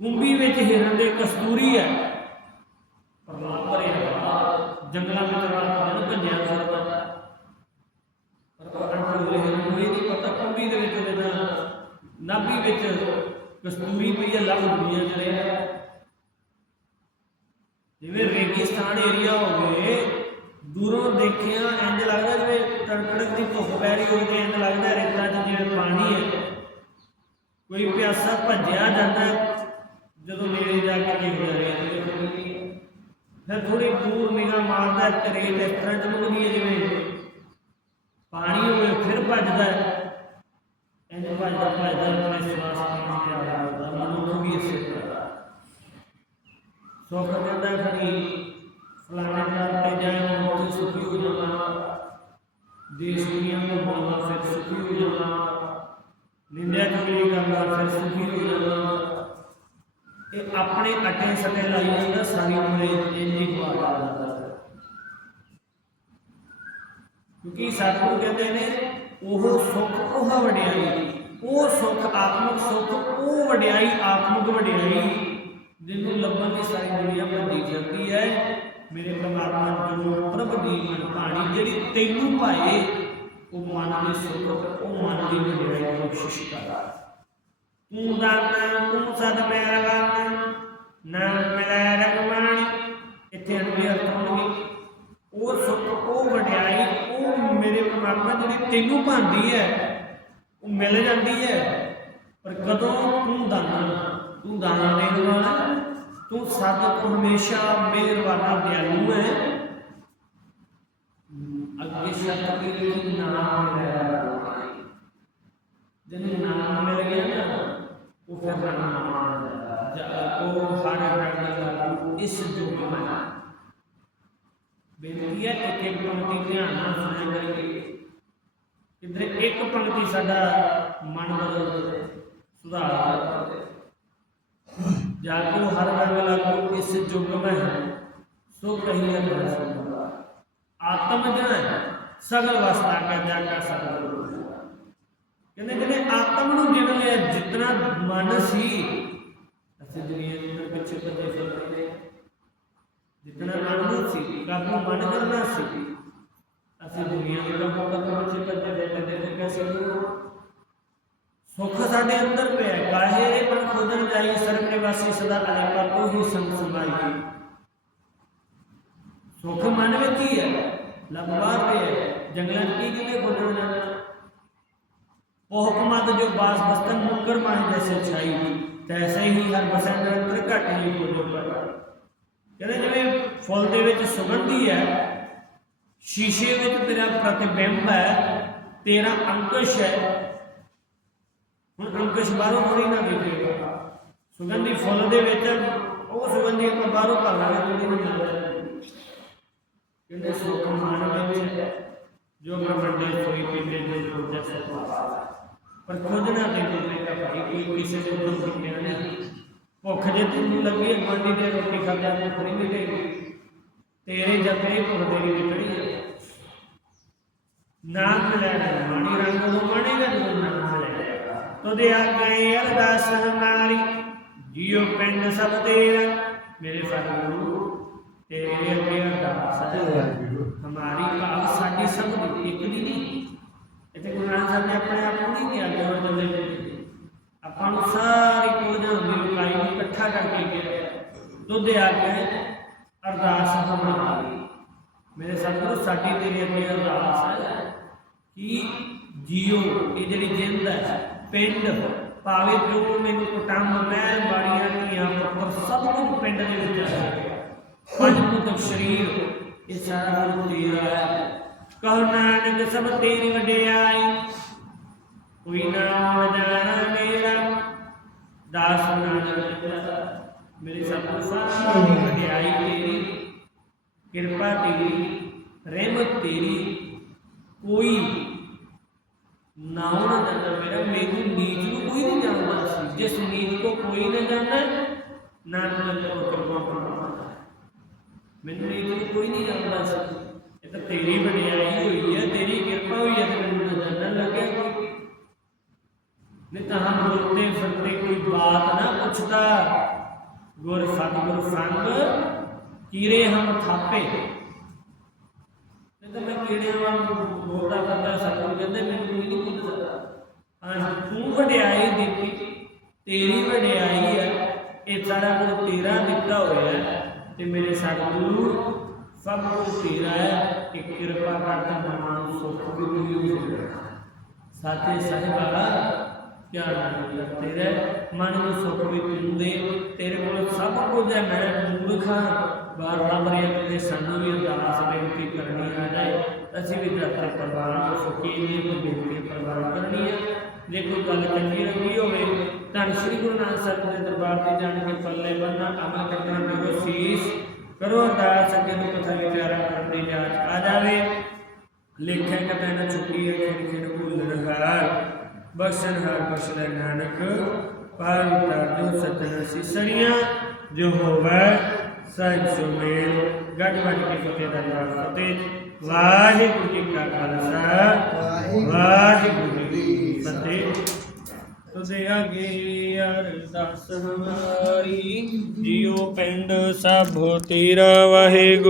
ਕੁੰਭੀ ਵਿੱਚ ਹਿਰਨ ਦੇ ਕਸਤੂਰੀ ਹੈ। ਪ੍ਰਲਾਪ ਭਰਿਆ ਜੰਗਲਾਂ ਵਿੱਚ ਰਾਤ ਦਿਨ ਭੱਜਿਆ ਫਿਰਦਾ ਪਰ ਪਕੜ ਨੂੰ ਇਹ ਨਹੀਂ ਪਤਾ ਕੁੰਭੀ ਦੇ ਵਿੱਚ ਉਹਦੇ ਨਾਲ ਨਾਭੀ ਵਿੱਚ ਕਸਤੂਰੀ ਪਈ ਹੈ ਲੱਭ ਦੁਨੀਆ ਚ ਰਿਹਾ ਜਿਵੇਂ ਰੇਗਿਸਤਾਨ ਏਰੀਆ ਹੋਵੇ ਦੂਰੋਂ ਦੇਖਿਆ ਇੰਜ ਲੱਗਦਾ ਜਿਵੇਂ ਕੜਕੜਕ ਦੀ ਧੁੱਪ ਪੈ ਰਹੀ ਹੋਵੇ ਤੇ ਇੰਜ ਲੱਗਦਾ ਰੇਤਾਂ 'ਚ ਜਿਵੇਂ ਪਾਣੀ ਹੈ। ਕੋਈ ਪਿਆਸਾ ਭੱਜਿਆ ਜਾਂਦਾ ਹੈ, ਜਦੋਂ ਨੇੜੇ ਜਾ ਕੇ ਦੇਖਦਾ ਰੇਤ ਦੇ ਉੱਤੇ ਫਿਰ ਥੋੜੀ ਦੂਰ ਨਿਗਾਹ ਮਾਰਦਾ ਹੈ ਤੇ ਰੇਤ ਇਸ ਤਰ੍ਹਾਂ ਚਮਕਦੀ ਹੈ ਜਿਵੇਂ ਪਾਣੀ ਹੋਵੇ ਫਿਰ ਭੱਜਦਾ ਹੈ। ਇੰਜ ਭੱਜਦਾ ਭੱਜਦਾ ਆਪਣੇ ਸਵਾਸ ਪਾਣੀ ਤੇ ਆ ਜਾਂਦਾ ਮਨੁੱਖ ਵੀ ਇਸੇ ਤਰ੍ਹਾਂ ਸੁੱਖ ਕਹਿੰਦਾ ਖਣੀ ਦੇਸ਼ ਦੁਨੀਆ ਨੂੰ ਬਣਾਉਣਾ ਫਿਰ ਸੁਖੀ ਹੋ ਜਾਣਾ ਨਿੰਦਿਆ ਚੁਗਲੀ ਕਰਨਾ ਫਿਰ ਸੁਖੀ ਹੋ ਜਾਣਾ ਇਹ ਆਪਣੇ ਅਟੇ ਸਟੇ ਲਾਈ ਜਾਂਦਾ, ਸਾਰੀ ਉਮਰ ਇੰਜ ਹੀ ਜਾਂਦਾ ਕਿਉਂਕਿ ਸਤਿਗੁਰੂ ਕਹਿੰਦੇ ਨੇ, ਉਹ ਸੁੱਖ ਉਹ ਵਡਿਆਈ, ਉਹ ਸੁੱਖ ਆਤਮਿਕ ਸੁੱਖ, ਉਹ ਵਡਿਆਈ ਆਤਮਿਕ ਵਡਿਆਈ, ਜਿਹਨੂੰ ਲੱਭਣ ਦੀ ਸਾਰੀ ਦੁਨੀਆ ਭੱਜੀ ਜਾਂਦੀ ਹੈ। ਮੇਰੇ ਪਰਮਾਤਮਾ ਜੋ ਪ੍ਰਭ ਦੀ ਮਨ ਜਿਹੜੀ ਤੈਨੂੰ ਭਾਏ ਉਹ ਮਨ ਦੇ ਸੁੱਖ, ਉਹ ਮਨ ਦੀ ਵਡਿਆਈ ਬਖਸ਼ਿਸ਼ ਕਰ। ਤੂੰ ਦਾਨ ਤੂੰ ਸਦ ਮੇਰਾ ਗਾਨ ਨਾ ਮਿਲੈ ਰਗਮਾਨ ਇੱਥੇ ਅਨੁਭਵ ਅਰਥ ਹੋਣਗੇ ਉਹ ਸੁੱਖ, ਉਹ ਵਡਿਆਈ, ਉਹ ਮੇਰੇ ਪਰਮਾਤਮਾ ਜਿਹੜੀ ਤੈਨੂੰ ਭਾਂਦੀ ਹੈ, ਉਹ ਮਿਲ ਜਾਂਦੀ ਹੈ। ਪਰ ਕਦੋਂ ਤੂੰ ਦਾਨਾ ਤੂੰ ਦਾਨਾ ਦੇਣ ਵਾਲਾ ਤੂੰ ਸਦ ਤੋਂ ਹਮੇਸ਼ਾ ਮਿਹਰਬਾਨਾ ਦਿਆਲੂ ਹੈ। ਅੱਗੇ ਸ਼ਬਦ ਕੀ ਲਿਖੀ? ਨਾਮ ਮਿਲਿਆ ਜਿਹਨੂੰ ਨਾਮ ਮਿਲ ਗਿਆ ਨਾ, ਉਹ ਫਿਰ ਨਾਮ ਜਦ ਉਹ ਹਰ ਰੰਗ ਇਸ ਯੁੱਗ ਮੈਂ ਬੇਨਤੀ ਹੈ ਇੱਕ ਇੱਕ ਪੰਕਤੀ ਧਿਆਨ ਨਾਲ ਸੁਣਿਆ ਕਰੀਏ। ਕਿਧਰੇ ਇੱਕ ਪੰਕਤੀ ਸਾਡਾ ਮਨ ਬਦਲ ਸੁਧਾਰ ਕਰਦੇ ਜਾ ਕੋ ਹਰ ਰੰਗ ਲਾਗੂ ਇਸ ਯੁੱਗ ਮੈਂ ਹੈ ਸੋ ਕਹੀਏ ਸਗਲ ਵਸਤਾ ਕਾ ਜਾ ਸਗਲ ਕਹਿੰਦੇ ਕਹਿੰਦੇ ਆਤਮ ਨੂੰ ਜਿਨ ਲਿਆ ਜਿਤਨਾ ਮਨ ਸੀ ਅਸੀਂ ਦੁਨੀਆ ਦੇ ਅੰਦਰ ਪਿੱਛੇ ਭੱਜੇ ਫਿਰਦੇ ਜਿਤਨਾ ਮਨ ਸੀ ਕਾਬੂ ਮਨ ਕਰਨਾ ਸੀ ਅਸੀਂ ਦੁਨੀਆ ਦੇ ਕੰਮ ਕਰਨ ਪਿੱਛੇ ਭੱਜੇ ਫਿਰਦੇ ਦੇਖੋ ਕੈਸੇ ਲੋਕ ਸੁਖ ਸਾਡੇ ਅੰਦਰ ਪਿਆ ਕਾਹੇ ਰੇ ਮਨ ਖੋਦਨ ਜਾਈ ਸਰਬ ਨਿਵਾਸੀ ਸਦਾ ਅਲੇਪਾ ਤੋ ਹੀ ਸੰਗ ਸਮਾਈ ਸੁਖ ਮਨ ਵਿੱਚ ਹੀ ਹੈ, ਲੱਭ ਤੇ ਹੈ। ਜੰਗਲਾਂ ਕੀ ਕਿਤੇ ਖੋਦਣ ਜਾਣਾ? ਉਹ ਹੁਕਮਤ ਜੋ ਬਾਸ ਬਸਤਨ ਮੁਕਰ ਮਾਹ ਜੈਸੇ ਛਾਈ। ਤੈਸੇ ਹੀ ਹਰ ਬਸਨ ਨਿਰੰਤਰ ਘਟ ਹੀ ਖੋਜੋ ਪਰ। ਕਹਿੰਦੇ ਜਿਵੇਂ ਫੁੱਲ ਦੇ ਵਿੱਚ ਸੁਗੰਧੀ ਹੈ, ਸ਼ੀਸ਼ੇ ਵਿੱਚ ਤੇਰਾ ਪ੍ਰਤੀਬਿੰਬ ਹੈ, ਤੇਰਾ ਅੰਕੁਸ਼ ਹੈ ਹੁਣ ਅੰਕੁਸ਼ ਬਾਹਰੋਂ ਥੋੜੀ ਨਾ ਦਿਖੇਗਾ ਸੁਗੰਧੀ ਫੁੱਲ ਦੇ ਵਿੱਚ, ਉਹ ਸੁਗੰਧੀ ਆਪਾਂ ਬਾਹਰੋਂ ਕਰ ਲਾਂਗੇ ਥੋੜੀ ਨਾ ਮਿਲਦਾ ਕਹਿੰਦੇ ਸੁਖ ਮਨ ਵਿੱਚ ਜੋ ਬ੍ਰਹਮੰਡੇ ਸੋਈ ਪੀਤੇ ਜੋ ਖੋਜੈ ਸੋ ਪਾਵਾ ਪਰ ਖੋਜਣਾ ਤੇ ਮਿਲੇਗਾ ਭਾਈ, ਕੋਈ ਕਿਸੇ ਦੇ ਉੱਤੇ ਰੁਕਿਆ ਨਹੀਂ। ਭੁੱਖ ਜੇ ਤੈਨੂੰ ਲੱਗੀ ਮੰਡੀ ਤੇ ਰੋਟੀ ਖਾ ਜਾ ਕੇ ਖਰੀ ਮਿਲੇਗੀ ਤੇਰੇ ਜਤੇ ਭੁੱਖ ਤੇਰੀ ਨਿਕਲੀ ਹੈ। ਨਾਮ ਮਿਲਿਆ ਮਾਣੀ ਰੰਗ ਨੂੰ ਮਾਣੇਗਾ ਜਦੋਂ ਨਾਮ ਮਿਲਿਆ ਤੋਦੇ ਅਰਦਾਸ ਹਮਾਰੀ ਜੀਉ ਪਿੰਡ ਸਭ ਤੇਰਾ ਮੇਰੇ ਸਤਿਗੁਰੂ, ਤੇਰੇ ਅੱਗੇ ਅਰਦਾਸ। ਹਮਾਰੀ ਭਾਵ ਸਾਡੀ ਸਭ ਦੀ ਇੱਕ ਦੀ ਨਹੀਂ। ਇੱਥੇ ਗੁਰੂ ਨਾਨਕ ਸਾਹਿਬ ਨੇ ਆਪਣੇ ਆਪ ਨੂੰ ਨਹੀਂ ਕਿਹਾ ਜੋਰ ਬੰਦੇ ਆਪਾਂ ਨੂੰ ਸਾਰੀ ਕੋਝਾਂ ਦੀ ਲੁਕਾਈ ਨੂੰ ਇਕੱਠਾ ਕਰਕੇ ਕਿਹਾ ਦੁੱਧ ਆ ਅਰਦਾਸ ਹਮਾਰੀ। ਮੇਰੇ ਸਤਿਗੁਰੂ, ਸਾਡੀ ਤੇਰੇ ਅੱਗੇ ਅਰਦਾਸ ਹੈ ਕਿ ਜੀਓ ਇਹ ਜਿਹੜੀ ਜਿੰਦ ਹੈ। ਪਿੰਡ, ਭਾਵੇਂ ਜੋ ਮੈਨੂੰ ਕੁਟੰਬ ਮਹਿਲ ਬਾੜੀਆਂ ਧੀਆਂ ਪੁੱਤਰ ਸਭ ਕੁਝ ਪਿੰਡ ਦੇ ਵਿੱਚ ਆ ਪੰਜ ਭੂਤਕ ਸਰੀਰ, ਇਹ ਸਾਰਾ ਕੁਝ ਤੇਰਾ ਹੈ ਕਹੋ ਨਾਨਕ, ਸਭ ਤੇਰੀ ਵਡਿਆਈ। ਕੋਈ ਨਾ ਆਉਣ ਜਾਣਾ ਮੇਰਾ। ਦਾਸ ਨਾਨਕ ਪਿਤਾ, ਮੇਰੇ ਸਤਿਗੁਰ ਸਾਰੀ ਵਡਿਆਈ ਤੇਰੀ। ਕਿਰਪਾ ਤੇਰੀ, ਰਹਿਮਤ ਤੇਰੀ। ਕੋਈ ਨਾਉ ਨਾ ਜਾਂਦਾ ਮੇਰਾ, ਮੈਨੂੰ ਨੀਚ ਨੂੰ ਕੋਈ ਨਹੀਂ ਜਾਣਦਾ ਸੀ। ਜਿਸ ਨੀਚ ਕੋ ਕੋਈ ਨਾ ਜਾਣਦਾ ਨਾਨਕ ਕੋ ਕਿਰਪਾ ਕਰਨਾ ਮੈਨੂੰ ਨੀਚ ਨੂੰ ਕੋਈ ਨਹੀਂ ਜਾਣਦਾ ਸੀ। ਇਹ ਤਾਂ ਤੇਰੀ ਵਡਿਆਈ ਹੋਈ ਹੈ, ਤੇਰੀ ਕਿਰਪਾ ਹੋਈ ਹੈ ਤੇ ਮੈਨੂੰ ਨਾ ਜਾਣਨ ਲੱਗਿਆ ਕੋਈ। ਨਹੀਂ ਤਾਂ ਹਮ ਰੋਤੇ ਫਿਰਤੇ ਕੋਈ ਬਾਤ ਨਾ ਪੁੱਛਦਾ। ਗੁਰ ਸਤਿਗੁਰ ਸੰਗ ਕੀਰੇ ਹਮ ਥਾਪੇ ਨਹੀਂ ਤਾਂ ਮੈਂ ਕੀੜਿਆਂ ਵਾਂਗ ਬੋਲਦਾ ਕਰਦਾ ਸਤਿਗੁਰ ਕਹਿੰਦੇ ਮੈਨੂੰ ਨਹੀਂ ਪੁੱਛ ਸਕਦਾ। ਹਾਂ, ਤੂੰ ਵਡਿਆਈ ਦਿੱਤੀ, ਤੇਰੀ ਵਡਿਆਈ ਹੈ ਇਹ ਸਾਰਾ ਕੁਝ ਤੇਰਾ ਦਿੱਤਾ ਹੋਇਆ ਹੈ ਤੇ ਮੇਰੇ ਸਤਿਗੁਰੂ, ਸਭ ਕੁਝ ਤੇਰਾ ਹੈ। ਕਿ ਕਿਰਪਾ ਕਰਕੇ ਮਨਾਂ ਨੂੰ ਸੁੱਖ ਵੀ ਮਿਲੀ ਸਾਥੇ ਸਾਹਿਬਾ ਕਿਆ ਨਾਮ ਤੇਰੇ ਮਨ ਨੂੰ ਸੁੱਖ ਵੀ ਤੂੰ ਦੇ ਤੇਰੇ ਕੋਲ ਸਭ ਕੁਝ ਹੈ, ਮੈਂ ਮੂਰਖ ਬਾਰ ਰੱਬ ਰੇ ਸਾਨੂੰ ਵੀ ਅਰਦਾਸ ਬੇਨਤੀ ਕਰਨੀ ਆ ਜਾਏ ਅਸੀਂ ਵੀ ਧਰਤੀ ਪਰਿਵਾਰ ਨੂੰ ਸੁਖੀ ਜੀ ਬੇਨਤੀ ਪ੍ਰਵਾਨ ਕਰਨੀ ਹੈ ਜੇ ਕੋਈ ਗੱਲ ਚੰਗੀ ਲੱਗੀ ਹੋਵੇ ਤਾਂ ਸ੍ਰੀ ਗੁਰੂ ਨਾਨਕ ਸਾਹਿਬ ਦੇ ਦਰਬਾਰ ਤੇ ਜਾਣ ਕੇ ਪੱਲੇ ਬੰਨਾ ਅਮਲ ਕਰਨਾ ਦੇਵੋ ਸੀਸ ਕਰੋ, ਅਰਦਾਸ ਅੱਗੇ ਨੂੰ ਕਥਾ ਵਿਚਾਰਾ ਕਰਨ ਦੀ ਜਾਂਚ ਆ ਜਾਵੇ। ਲਿਖੇ ਕਦੇ ਨ ਚੁੱਕੀ ਹੈ ਖੇਡ ਖੇਡ ਭੁੱਲਣ ਹਾਰ, ਬਖਸ਼ਣ ਹਾਰ, ਬਖਸ਼ਣ ਨਾਨਕ ਪਾਰ ਉਤਾਰ ਜੋ ਸਤਨ ਸਿਸਰੀਆਂ ਜੋ ਹੋਵੇ ਸਹਿਜ ਸੁਮੇਲ ਗੱਡ ਵੱਡ ਕੇ ਫਤਿਹ ਦਾ ਨਾਮ ਫਤਿਹ। ਵਾਹਿਗੁਰੂ ਜੀ ਕਾ ਖਾਲਸਾ। ਵਾਹਿਗੁਰੂ ਜੀ ਕੀ ਫਤਿਹ। ਤੁਦੇ ਅਗੇ ਅਰਦਾਸ ਹਮਾਰੀ ਜਿਉ ਪਿੰਡ ਸਭ ਤੇਰਾ ਵਾਹਿਗੁਰੂ।